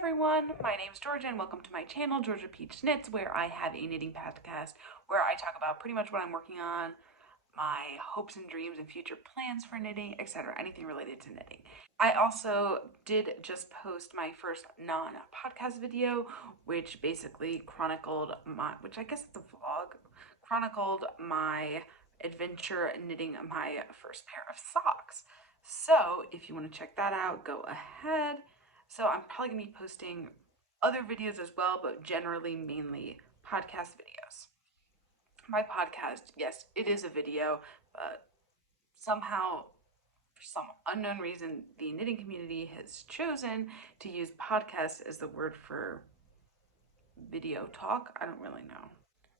everyone, my name is Georgia and welcome to my channel, Georgia Peach Knits, where I have a knitting podcast where I talk about pretty much what I'm working on, my hopes and dreams and future plans for knitting, etc., anything related to knitting. I also did just post my first non-podcast video, which basically chronicled which I guess it's a vlog, chronicled my adventure knitting my first pair of socks. So if you want to check that out, go ahead. So I'm probably going to be posting other videos as well, but generally mainly podcast videos. My podcast, yes, it is a video, but somehow, for some unknown reason, the knitting community has chosen to use podcast as the word for video talk. I don't really know.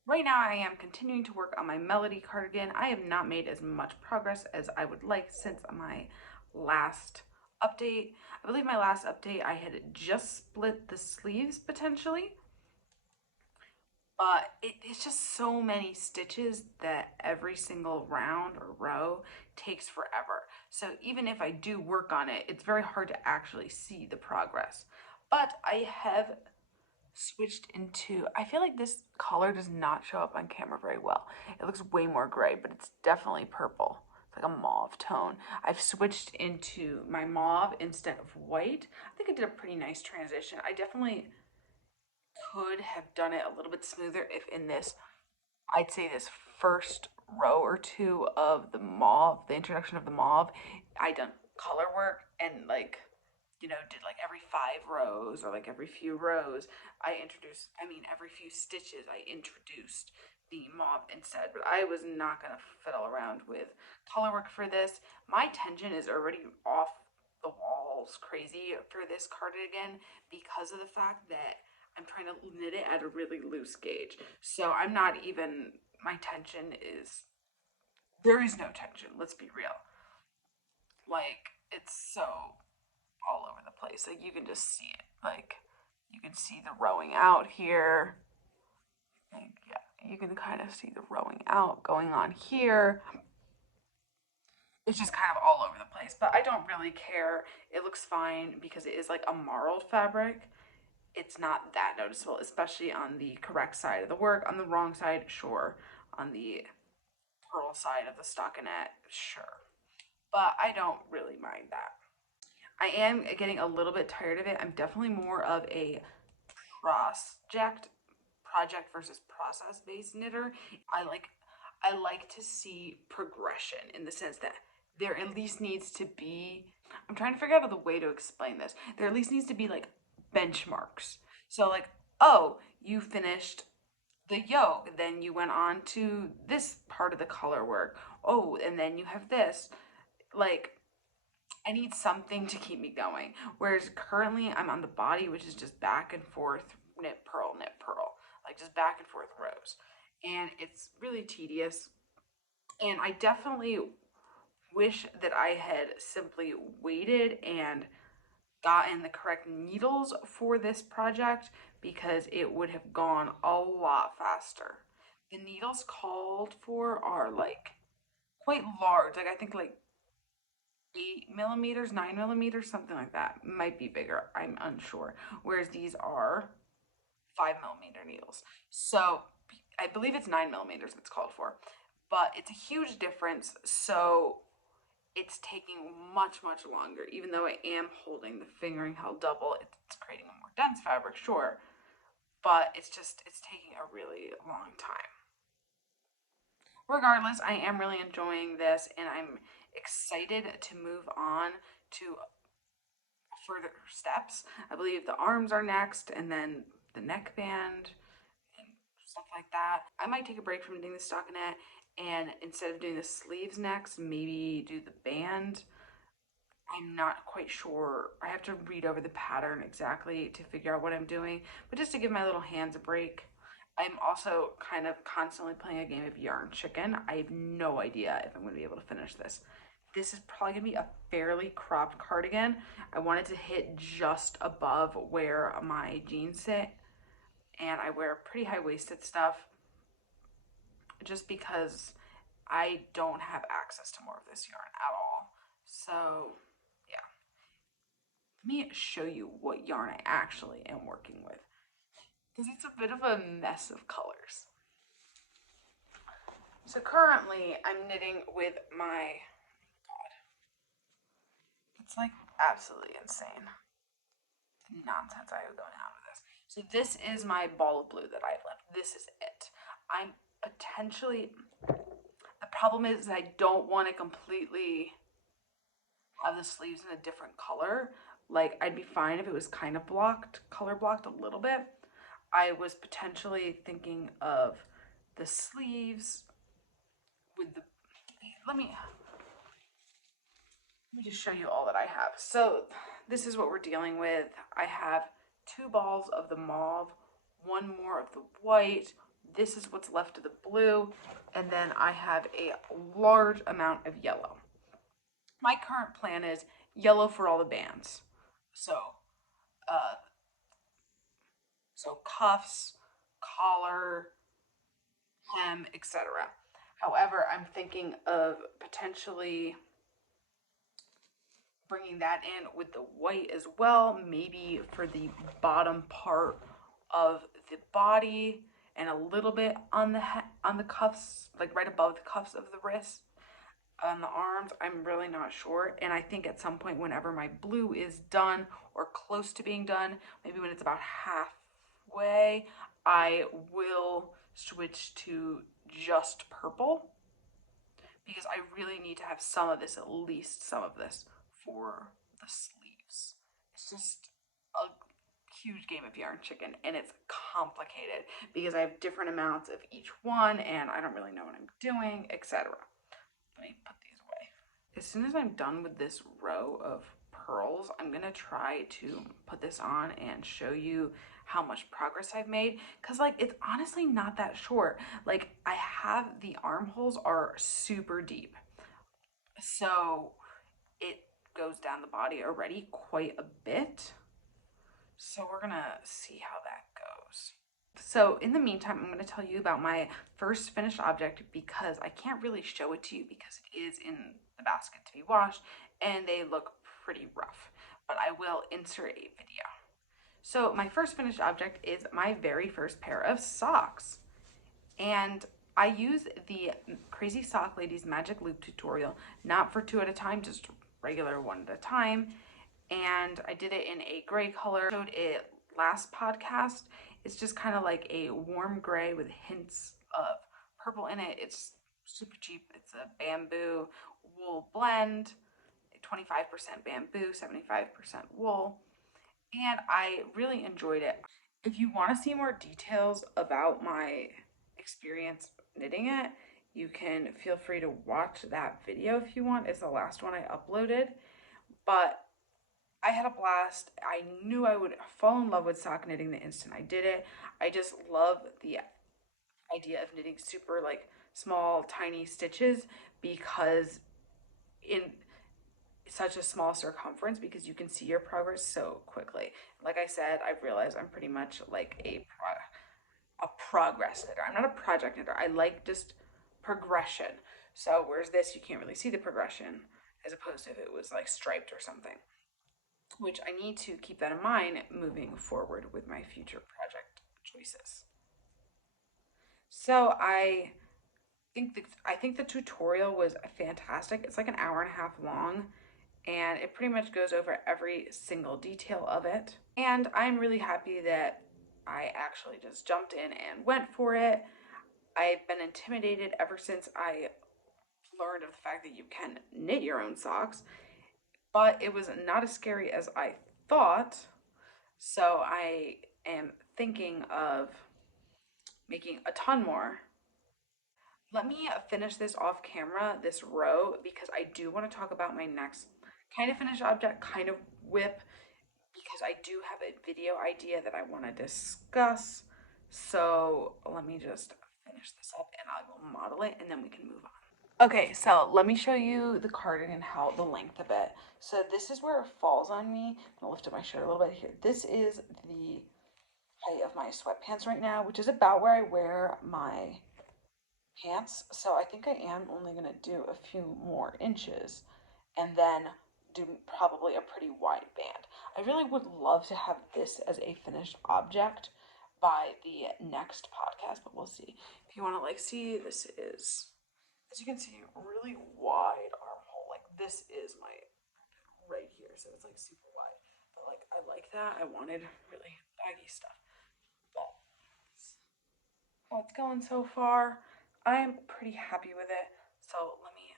Right now I am continuing to work on my Melody cardigan. I have not made as much progress as I would like since my last update. I believe my last update I had just split the sleeves potentially, but it's just so many stitches that every single round or row takes forever. So even if I do work on it, it's very hard to actually see the progress. But I have switched into, I feel like this color does not show up on camera very well. It looks way more gray, but it's definitely purple. It's like a mauve tone. I've switched into my mauve instead of white. I think I did a pretty nice transition. I definitely could have done it a little bit smoother if in this, I'd say this first row or two of the mauve, the introduction of the mauve, I done color work and like, you know, did like every 5 rows or like every few rows, every few stitches, I introduced the mauve instead. But I was not going to fiddle around with color work for this. My tension is already off the walls crazy for this cardigan because of the fact that I'm trying to knit it at a really loose gauge. So I'm not even, my tension is, there is no tension, let's be real. Like, it's so all over the place. Like, you can just see it. Like, you can see the rowing out here. Like, yeah, you can kind of see the rowing out going on here. It's just kind of all over the place, but I don't really care. It looks fine because it is like a marled fabric. It's not that noticeable, especially on the correct side of the work. On the wrong side, sure. On the purl side of the stockinette, sure. But I don't really mind that. I am getting a little bit tired of it. I'm definitely more of a project versus process based knitter. I like to see progression in the sense that there at least needs to be, I'm trying to figure out the way to explain this. There at least needs to be like benchmarks. So like, oh, you finished the yoke, then you went on to this part of the color work. Oh, and then you have this. Like, I need something to keep me going. Whereas currently I'm on the body, which is just back and forth, knit, purl, like just back and forth rows. And it's really tedious. And I definitely wish that I had simply waited and gotten the correct needles for this project because it would have gone a lot faster. The needles called for are like quite large. Like I think like 8 millimeters, 9 millimeters, something like that. Might be bigger, I'm unsure. Whereas these are 5 millimeter needles. So I believe it's 9 millimeters that's called for, but it's a huge difference. So it's taking much, much longer. Even though I am holding the fingering held double, it's creating a more dense fabric, sure, but it's taking a really long time. Regardless, I am really enjoying this and I'm excited to move on to further steps. I believe the arms are next and then the neckband and stuff like that. I might take a break from doing the stockinette and instead of doing the sleeves next, maybe do the band. I'm not quite sure. I have to read over the pattern exactly to figure out what I'm doing, but just to give my little hands a break. I'm also kind of constantly playing a game of yarn chicken. I have no idea if I'm going to be able to finish this. This is probably going to be a fairly cropped cardigan. I want it to hit just above where my jeans sit, and I wear pretty high-waisted stuff just because I don't have access to more of this yarn at all. So, yeah. Let me show you what yarn I actually am working with, because it's a bit of a mess of colors. So currently I'm knitting with my, God, it's like absolutely insane. The nonsense I have going on with this. So this is my ball of blue that I've left. This is it. I'm potentially, the problem is I don't want to completely have the sleeves in a different color. Like, I'd be fine if it was kind of blocked, color blocked a little bit. I was potentially thinking of the sleeves with the, let me just show you all that I have. So this is what we're dealing with. I have 2 balls of the mauve, 1 more of the white. This is what's left of the blue. And then I have a large amount of yellow. My current plan is yellow for all the bands. So, uh, so cuffs, collar, hem, etc. However, I'm thinking of potentially bringing that in with the white as well, maybe for the bottom part of the body and a little bit on the cuffs, like right above the cuffs of the wrist, on the arms. I'm really not sure, and I think at some point whenever my blue is done or close to being done, maybe when it's about halfway, I will switch to just purple, because I really need to have some of this, at least some of this, for the sleeves. It's just a huge game of yarn chicken, and it's complicated because I have different amounts of each one and I don't really know what I'm doing, etc. Let me put these away. As soon as I'm done with this row of pearls, I'm gonna try to put this on and show you how much progress I've made, because like it's honestly not that short. Like, I have the armholes are super deep, so it goes down the body already quite a bit. So we're gonna see how that goes. So in the meantime, I'm going to tell you about my first finished object, because I can't really show it to you because it is in the basket to be washed and they look pretty rough, but I will insert a video. So my first finished object is my very first pair of socks, and I use the Crazy Sock Ladies Magic Loop tutorial, not for 2 at a time, just regular 1 at a time. And I did it in a gray color. I showed it last podcast. It's just kind of like a warm gray with hints of purple in it. It's super cheap. It's a bamboo wool blend, 25% bamboo, 75% wool, and I really enjoyed it. If you want to see more details about my experience knitting it, you can feel free to watch that video if you want. It's the last one I uploaded, but I had a blast. I knew I would fall in love with sock knitting the instant I did it. I just love the idea of knitting super like small, tiny stitches, because in such a small circumference, because you can see your progress so quickly. Like I said, I've realized I'm pretty much like a progress knitter. I'm not a project knitter. I like just progression. So whereas this, you can't really see the progression, as opposed to if it was like striped or something, which I need to keep that in mind moving forward with my future project choices. So I think the tutorial was fantastic. It's like an hour and a half long, and it pretty much goes over every single detail of it. And I'm really happy that I actually just jumped in and went for it. I've been intimidated ever since I learned of the fact that you can knit your own socks, but it was not as scary as I thought. So I am thinking of making a ton more. Let me finish this off camera, this row, because I do want to talk about my next kind of finished object, kind of whip, because I do have a video idea that I want to discuss. So let me just finish this up and I will model it and then we can move on. Okay, so let me show you the cardigan, how the length of it. So this is where it falls on me. I'm gonna lift up my shirt a little bit here. This is the height of my sweatpants right now, which is about where I wear my pants. So I think I am only gonna do a few more inches, and then do probably a pretty wide band. I really would love to have this as a finished object by the next podcast, but we'll see. If you want to like see, this is, as you can see, really wide armhole. Like this is my right here, so it's like super wide. But like I like that. I wanted really baggy stuff. But well, it's going so far. I am pretty happy with it. So let me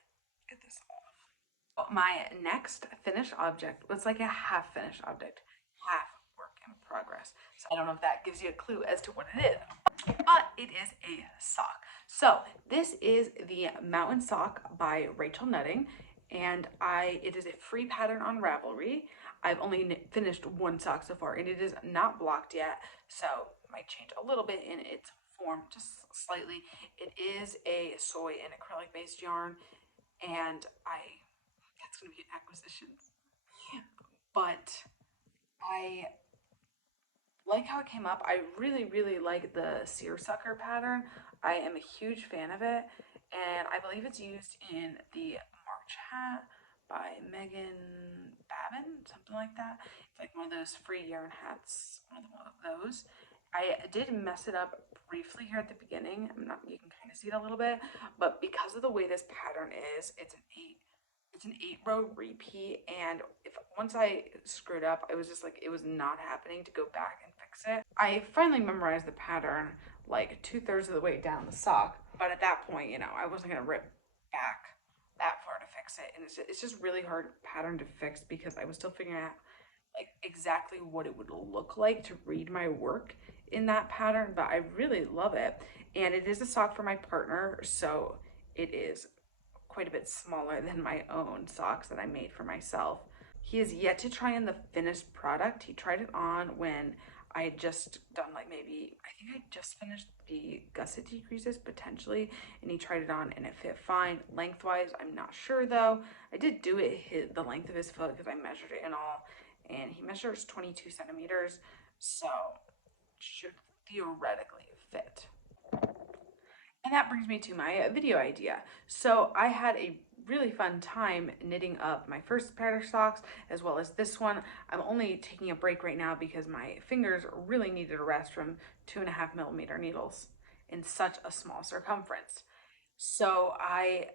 get this off. My next finished object was like a half finished object, half work in progress. So I don't know if that gives you a clue as to what it is, but it is a sock. So this is the Mountain Sock by Rachel Nutting, and it is a free pattern on Ravelry. I've only finished one sock so far, and it is not blocked yet, so might change a little bit in its form, just slightly. It is a soy and acrylic based yarn, and that's going to be an acquisition. But I like how it came up. I really, really like the seersucker pattern. I am a huge fan of it, and I believe it's used in the March hat by Megan Babin, something like that. It's like one of those free yarn hats, one of those. I did mess it up briefly here at the beginning. You can kind of see it a little bit, but because of the way this pattern is, it's an 8-row repeat, and if once I screwed up, I was just like, it was not happening to go back and fix it. I finally memorized the pattern like 2/3 of the way down the sock, but at that point, you know, I wasn't gonna rip back that far to fix it, and it's just really hard pattern to fix because I was still figuring out like exactly what it would look like to read my work in that pattern, but I really love it. And it is a sock for my partner, so it is quite a bit smaller than my own socks that I made for myself. He has yet to try on the finished product. He tried it on when I had just done like maybe, I think I just finished the gusset decreases potentially, and he tried it on and it fit fine. Lengthwise, I'm not sure though. I did do it the length of his foot because I measured it and all, and he measures 22 centimeters, so should theoretically fit. And that brings me to my video idea. So I had a really fun time knitting up my first pair of socks as well as this one. I'm only taking a break right now because my fingers really needed a rest from 2.5mm needles in such a small circumference. So I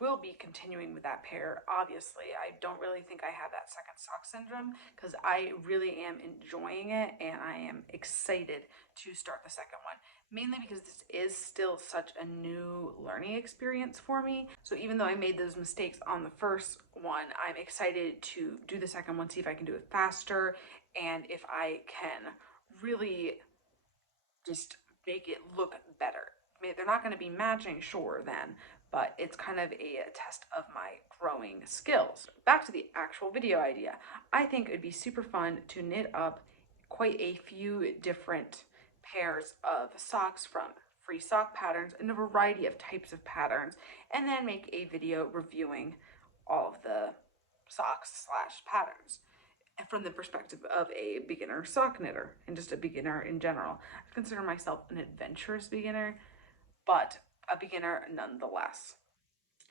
will be continuing with that pair. Obviously, I don't really think I have that second sock syndrome because I really am enjoying it and I am excited to start the second one. Mainly because this is still such a new learning experience for me. So even though I made those mistakes on the first one, I'm excited to do the second one, see if I can do it faster, and if I can really just make it look better. I mean, they're not going to be matching, sure, then, but it's kind of a test of my growing skills. Back to the actual video idea. I think it would be super fun to knit up quite a few different pairs of socks from free sock patterns and a variety of types of patterns, and then make a video reviewing all of the socks slash patterns from the perspective of a beginner sock knitter and just a beginner in general. I consider myself an adventurous beginner, but a beginner nonetheless.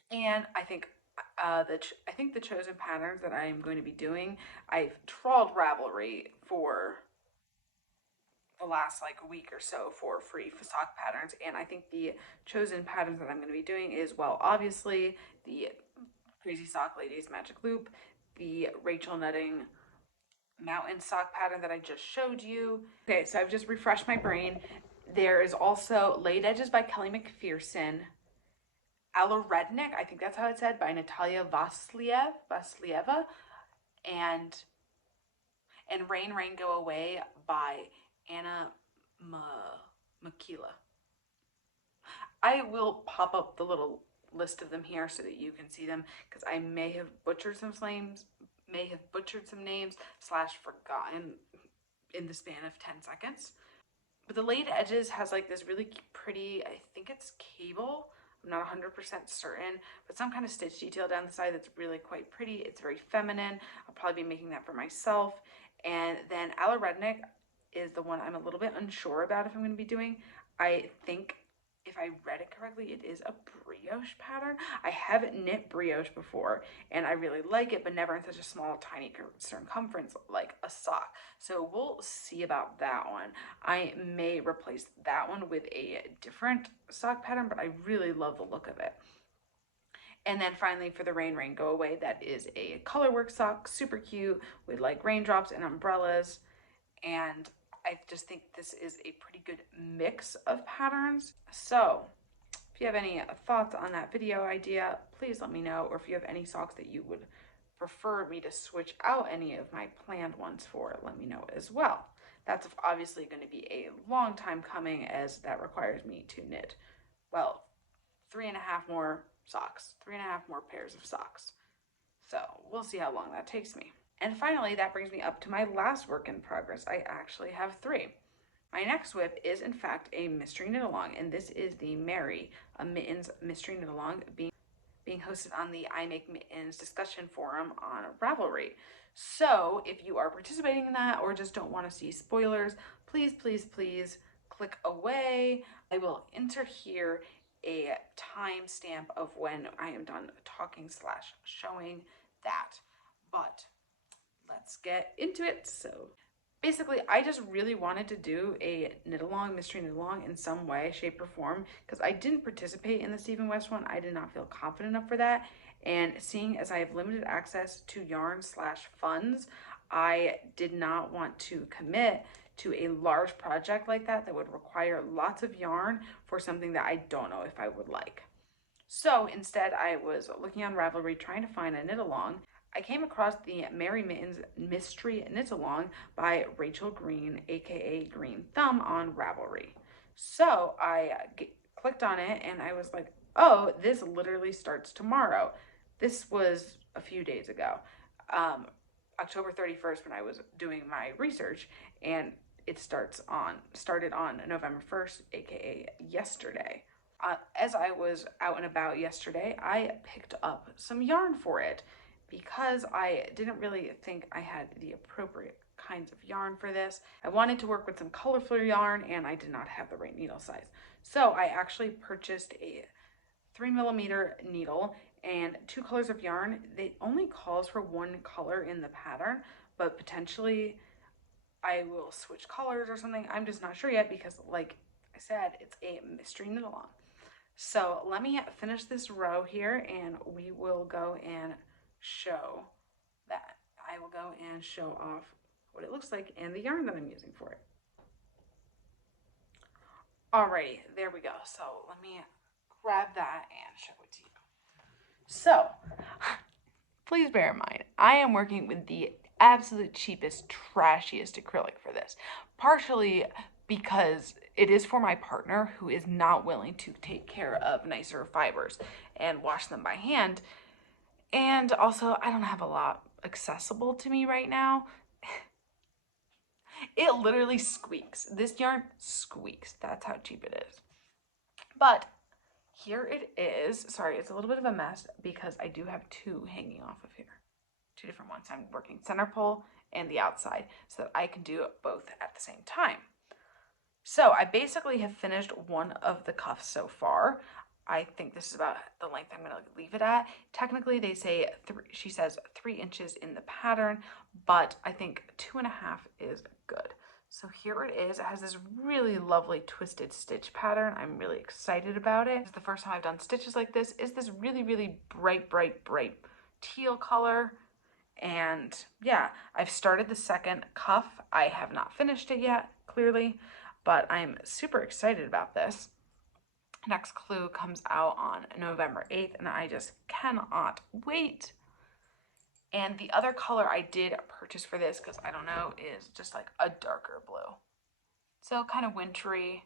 And I think the chosen patterns that I am going to be doing, I've trawled Ravelry for the last like week or so for free sock patterns, and I think the chosen patterns that I'm going to be doing is, well, obviously the Crazy Sock Ladies Magic Loop, the Rachel Nutting Mountain Sock pattern that I just showed you. Okay, so I've just refreshed my brain. There is also Laid Edges by Kelly McPherson, Alarednik, I think that's how it's said, by Natalia Vasilieva, and Rain Rain Go Away by Anna Makila. I will pop up the little list of them here so that you can see them, because I may have butchered some names slash forgotten in the span of 10 seconds. But the Laid Edges has like this really pretty, I think it's cable, I'm not 100% certain, but some kind of stitch detail down the side that's really quite pretty. It's very feminine. I'll probably be making that for myself. And then Alarednik is the one I'm a little bit unsure about if I'm going to be doing. I think if I read it correctly, it is a brioche pattern. I haven't knit brioche before, and I really like it, but never in such a small, tiny circumference like a sock. So we'll see about that one. I may replace that one with a different sock pattern, but I really love the look of it. And then finally for the Rain Go Away, that is a colorwork sock, super cute with like raindrops and umbrellas. And I just think this is a pretty good mix of patterns. So if you have any thoughts on that video idea, please let me know. Or if you have any socks that you would prefer me to switch out any of my planned ones for, let me know as well. That's obviously going to be a long time coming, as that requires me to knit, well, 3.5 more socks, 3.5 more pairs of socks. So we'll see how long that takes me. And finally, that brings me up to my last work in progress. I actually have 3. My next WIP is in fact a mystery knit along, and this is the Mary a Mittens mystery knit along being hosted on the I Make Mittens discussion forum on Ravelry. So if you are participating in that or just don't want to see spoilers, please, please, please click away. I will enter here a timestamp of when I am done talking / showing that. But let's get into it. So basically, I just really wanted to do a knit along, mystery knit along in some way, shape, or form, because I didn't participate in the Stephen West one. I did not feel confident enough for that. And seeing as I have limited access to yarn / funds, I did not want to commit to a large project like that would require lots of yarn for something that I don't know if I would like. So instead, I was looking on Ravelry trying to find a knit along. I came across the Mary Mittens Mystery Knit Along by Rachel Greene, aka Green Thumb, on Ravelry. So I clicked on it and I was like, oh, this literally starts tomorrow. This was a few days ago, October 31st, when I was doing my research, and it started on November 1st, aka yesterday. As I was out and about yesterday, I picked up some yarn for it because I didn't really think I had the appropriate kinds of yarn for this. I wanted to work with some colorful yarn and I did not have the right needle size. So I actually purchased a 3mm needle and 2 colors of yarn. It only calls for 1 color in the pattern, but potentially I will switch colors or something. I'm just not sure yet because, like I said, it's a mystery knit along. So let me finish this row here and we will go and show that. I will go and show off what it looks like and the yarn that I'm using for it. Alrighty, there we go. So let me grab that and show it to you. So please bear in mind, I am working with the absolute cheapest, trashiest acrylic for this. Partially because it is for my partner who is not willing to take care of nicer fibers and wash them by hand. And also, I don't have a lot accessible to me right now. It literally squeaks. This yarn squeaks. That's how cheap it is. But here it is. Sorry, it's a little bit of a mess because I do have 2 hanging off of here. 2 different ones. I'm working center pole and the outside so that I can do both at the same time. So I basically have finished one of the cuffs so far. I think this is about the length I'm going to leave it at. Technically, they say she says 3 inches in the pattern, but I think 2.5 is good. So here it is. It has this really lovely twisted stitch pattern. I'm really excited about it. It's the first time I've done stitches like this. It's this really, really bright, bright, bright teal color. And yeah, I've started the second cuff. I have not finished it yet, clearly, but I'm super excited about this. Next clue comes out on November 8th, and I just cannot wait. And the other color I did purchase for this, because I don't know, is just like a darker blue. So kind of wintry.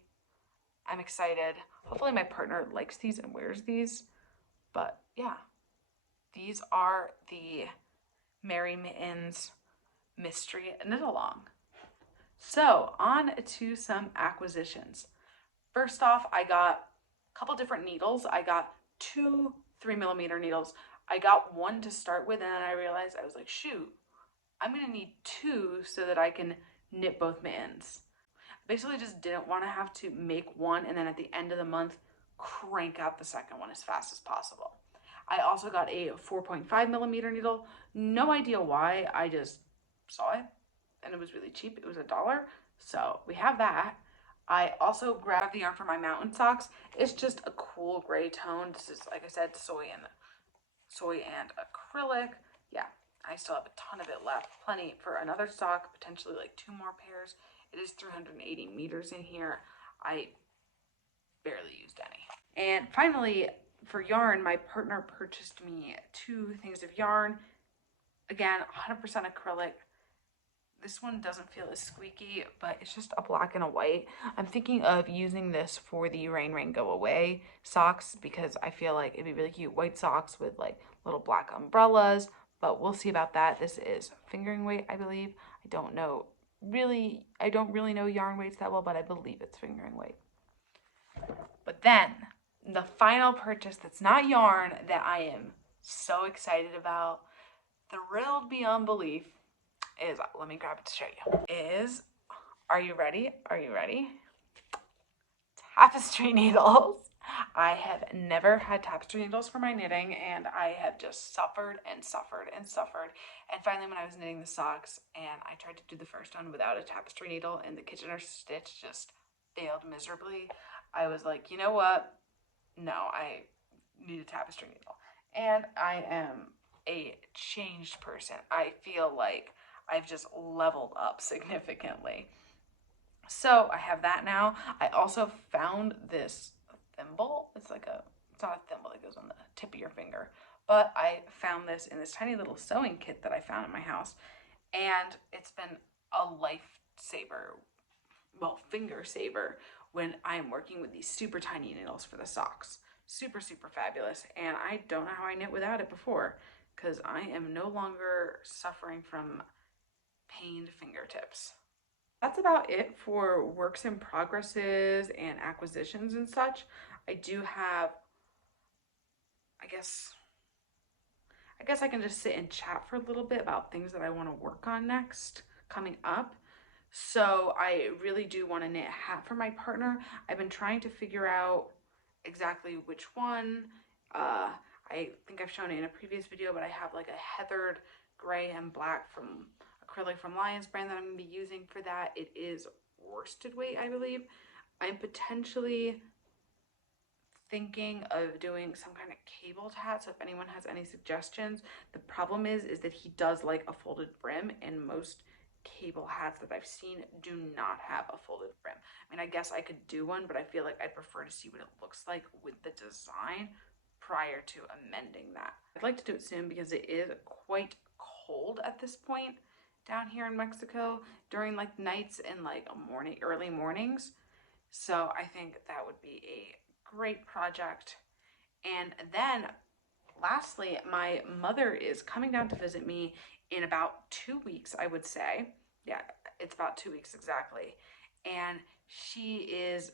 I'm excited. Hopefully my partner likes these and wears these. But yeah, these are the Mary Mittens Mystery Knit Along. So on to some acquisitions. First off, I got a couple different needles. I got 2 3mm needles. I got 1 to start with, and then I realized, I was like, shoot, I'm gonna need 2 so that I can knit both mittens. I basically just didn't want to have to make 1 and then at the end of the month crank out the second one as fast as possible. I also got a 4.5 millimeter needle. No idea why, I just saw it and it was really cheap. It was $1. So we have that. I also grabbed the yarn for my mountain socks. It's just a cool gray tone. This is, like I said, soy and acrylic. Yeah, I still have a ton of it left. Plenty for another sock, potentially like 2 more pairs. It is 380 meters in here. I barely used any. And finally, for yarn, my partner purchased me 2 things of yarn. Again, 100% acrylic. This one doesn't feel as squeaky, but it's just a black and a white. I'm thinking of using this for the Rain Rain Go Away socks because I feel like it'd be really cute white socks with like little black umbrellas, but we'll see about that. This is fingering weight, I believe. I don't really know yarn weights that well, but I believe it's fingering weight. But then the final purchase that's not yarn that I am so excited about, thrilled beyond belief, is, let me grab it to show you, are you ready? Are you ready? Tapestry needles. I have never had tapestry needles for my knitting, and I have just suffered and suffered and suffered. And finally, when I was knitting the socks and I tried to do the first one without a tapestry needle and the Kitchener stitch just failed miserably, I was like, you know what? No, I need a tapestry needle. And I am a changed person. I feel like I've just leveled up significantly. So I have that now. I also found this thimble. It's not a thimble that goes on the tip of your finger, but I found this in this tiny little sewing kit that I found in my house, and it's been a lifesaver, well, finger saver, when I'm working with these super tiny needles for the socks. Super, super fabulous. And I don't know how I knit without it before, because I am no longer suffering from pained fingertips. That's about it for works in progresses and acquisitions and such. I do have, I guess I can just sit and chat for a little bit about things that I want to work on next coming up. So I really do want to knit a hat for my partner. I've been trying to figure out exactly which one. I think I've shown it in a previous video, but I have like a heathered gray and black from acrylic from Lion's brand that I'm going to be using for that. It is worsted weight, I believe. I'm potentially thinking of doing some kind of cabled hat, so if anyone has any suggestions. The problem is that he does like a folded brim, and most cable hats that I've seen do not have a folded brim. I mean, I guess I could do one, but I feel like I'd prefer to see what it looks like with the design prior to amending that. I'd like to do it soon because it is quite cold at this point down here in Mexico during like nights and like early mornings. So I think that would be a great project. And then lastly, my mother is coming down to visit me in about 2 weeks, I would say. Yeah, it's about 2 weeks exactly. And she is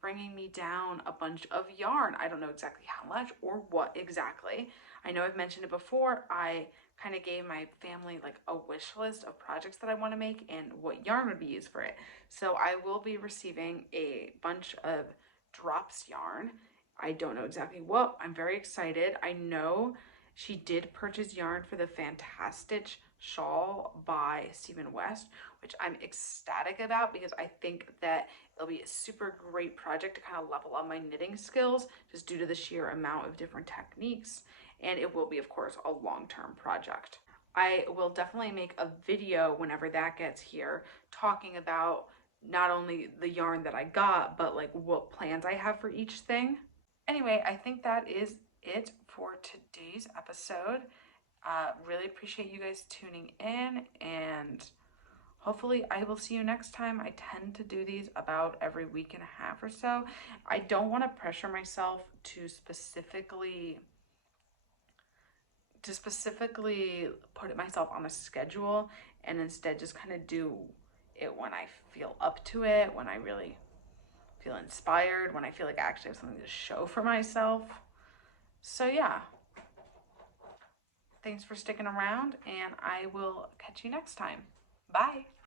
bringing me down a bunch of yarn. I don't know exactly how much or what exactly. I know I've mentioned it before. I kind of gave my family like a wish list of projects that I want to make and what yarn would be used for it. So I will be receiving a bunch of drops yarn. I don't know exactly what. I'm very excited. I know she did purchase yarn for the Fantastitch shawl by Stephen West, which I'm ecstatic about because I think that it'll be a super great project to kind of level up my knitting skills just due to the sheer amount of different techniques. And it will be, of course, a long-term project. I will definitely make a video whenever that gets here talking about not only the yarn that I got, but like what plans I have for each thing. Anyway, I think that is it for today's episode. Really appreciate you guys tuning in, and hopefully I will see you next time. I tend to do these about every week and a half or so. I don't want to pressure myself to specifically put myself on a schedule, and instead just kind of do it when I feel up to it, when I really feel inspired, when I feel like I actually have something to show for myself. So yeah, thanks for sticking around, and I will catch you next time. Bye.